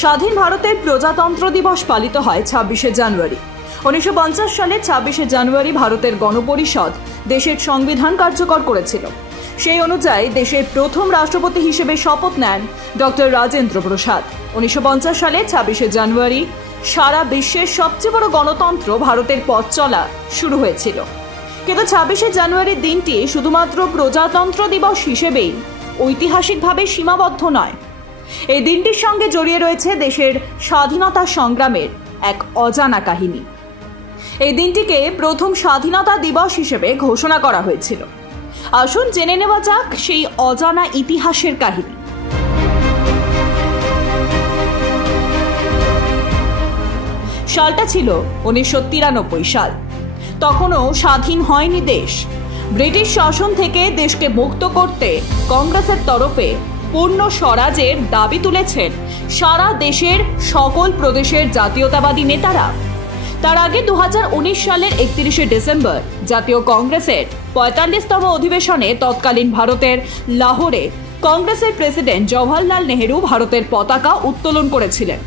স্বাধীন ভারতের প্রজাতন্ত্র দিবস পালিত হয় ২৬শে জানুয়ারি। ১৯৫০ সালে ২৬শে জানুয়ারি ভারতের গণপরিষদ দেশের সংবিধান কার্যকর করেছিল। সেই অনুযায়ী দেশের প্রথম রাষ্ট্রপতি হিসেবে শপথ নেন ডক্টর রাজেন্দ্র প্রসাদ। ১৯৫০ সালে ২৬শে জানুয়ারি সারা বিশ্বের সবচেয়ে বড় গণতন্ত্র ভারতের পথ চলা শুরু হয়েছিল। কিন্তু ২৬শে জানুয়ারির দিনটি শুধুমাত্র প্রজাতন্ত্র দিবস হিসেবেই ঐতিহাসিকভাবে সীমাবদ্ধ নয়। এই দিনটির সঙ্গে জড়িয়ে রয়েছে দেশের স্বাধীনতা সংগ্রামের এক অজানা কাহিনী। এই দিনটিকে প্রথম স্বাধীনতা দিবস হিসেবে ঘোষণা করা হয়েছিল। আসুন জেনে নেওয়া যাক সেই অজানা ইতিহাসের কাহিনী। সালটা ছিল ১৯৯৩ সাল। তখনও স্বাধীন হয়নি দেশ। ব্রিটিশ শাসন থেকে দেশকে মুক্ত করতে কংগ্রেসের তরফে পূর্ণ স্বরাজের দাবি তুলেছেন সারা দেশের সকল প্রদেশের জাতীয়তাবাদী নেতারা। তার আগে ২০১৯ সালের ৩১শে ডিসেম্বর জাতীয় কংগ্রেসের ৪৫তম অধিবেশনে তৎকালীন ভারতের লাহোরে কংগ্রেসের প্রেসিডেন্ট জওহরলাল নেহেরু ভারতের পতাকা উত্তোলন করেছিলেন।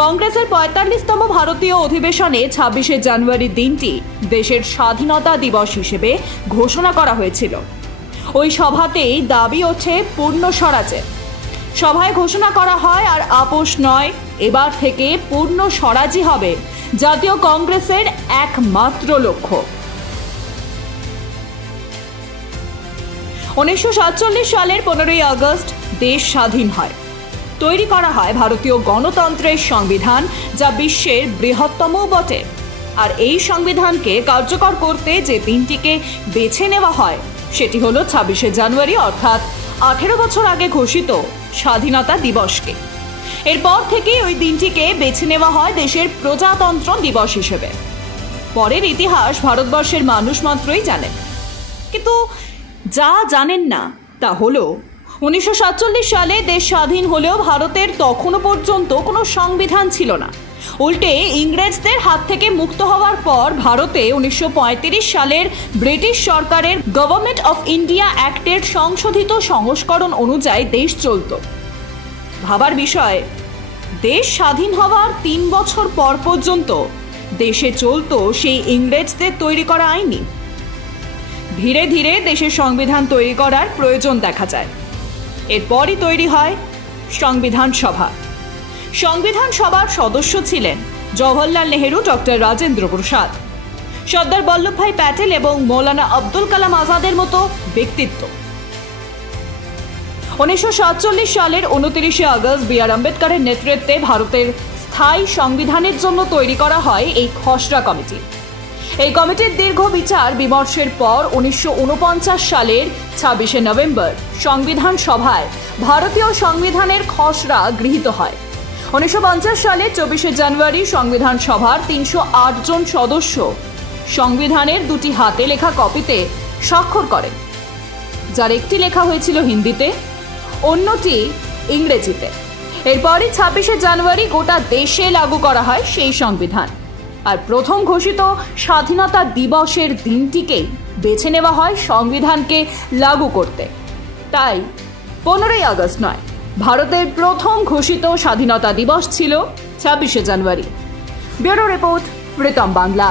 কংগ্রেসের ৪৫তম ভারতীয় অধিবেশনে ২৬শে জানুয়ারি দিনটি দেশের স্বাধীনতা দিবস হিসেবে ঘোষণা করা হয়েছিল। ওই সভাতেই দাবি ওঠে পূর্ণ স্বরাজের। সভায় ঘোষণা করা হয় আর আপোষ নয়, এবার থেকে পূর্ণ স্বরাজই হবে জাতীয় কংগ্রেসের একমাত্র লক্ষ্য। ১৯৪৭ সালের ১৫ই আগস্ট দেশ স্বাধীন হয়। তৈরি করা হয় ভারতীয় গণতন্ত্রের সংবিধান, যা বিশ্বের বৃহত্তমও বটে। আর এই সংবিধানকে কার্যকর করতে যে দিনটিকে বেছে নেওয়া হয় সেটি হলো ২৬শে জানুয়ারি, অর্থাৎ ১৮ বছর আগে ঘোষিত স্বাধীনতা দিবসকে। এরপর থেকে ওই দিনটিকে বেছে নেওয়া হয় দেশের প্রজাতন্ত্র দিবস হিসেবে। পরের ইতিহাস ভারতবর্ষের মানুষ মাত্রই জানেন। কিন্তু যা জানেন না তা হলো ১৯৪৭ সালে দেশ স্বাধীন হলেও ভারতের তখনও পর্যন্ত কোনো সংবিধান ছিল না। উল্টে ইংরেজদের হাত থেকে মুক্ত হওয়ার পর ভারতে ১৯৩৫ সালের ব্রিটিশ সরকারের গভর্নমেন্ট অফ ইন্ডিয়া অ্যাক্টের সংশোধিত সংস্করণ অনুযায়ী দেশ চলত। ভাবার বিষয়, দেশ স্বাধীন হওয়ার ৩ বছর পর পর্যন্ত দেশে চলত সেই ইংরেজদের তৈরি করা আইনই। ধীরে ধীরে দেশের সংবিধান তৈরি করার প্রয়োজন দেখা যায়। এরপরই তৈরি হয় সংবিধান সভা। সংবিধান সভার সদস্য ছিলেন জওহরলাল নেহেরু, ডক্টর রাজেন্দ্র প্রসাদ, সর্দার বল্লভভাই প্যাটেল এবং মৌলানা আব্দুল কালাম আজাদের মতো ব্যক্তিত্ব। ১৯৪৭ সালের ২৯শে আগস্ট বি আর আম্বেদকরের নেতৃত্বে ভারতের স্থায়ী সংবিধানের জন্য তৈরি করা হয় এই খসড়া কমিটি। এই কমিটির দীর্ঘ বিচার বিমর্শের পর ১৯৪৯ সালের ২৬শে নভেম্বর সংবিধান সভায় ভারতীয় সংবিধানের খসড়া গৃহীত হয়। ১৯৫০ সালের ২৪শে জানুয়ারি সংবিধান সভার ৩০৮ জন সদস্য সংবিধানের দুটি হাতে লেখা কপিতে স্বাক্ষর করেন, যার একটি লেখা হয়েছিল হিন্দিতে, অন্যটি ইংরেজিতে। এরপরই ২৬শে জানুয়ারি গোটা দেশে লাগু করা হয় সেই সংবিধান। আর প্রথম ঘোষিত স্বাধীনতা দিবসের দিনটিকেই বেছে নেওয়া হয় সংবিধানকে লাগু করতে। তাই ১৫ই আগস্ট নয়, ভারতের প্রথম ঘোষিত স্বাধীনতা দিবস ছিল ২৬শে জানুয়ারি। Bureau report, Pritam Bangla.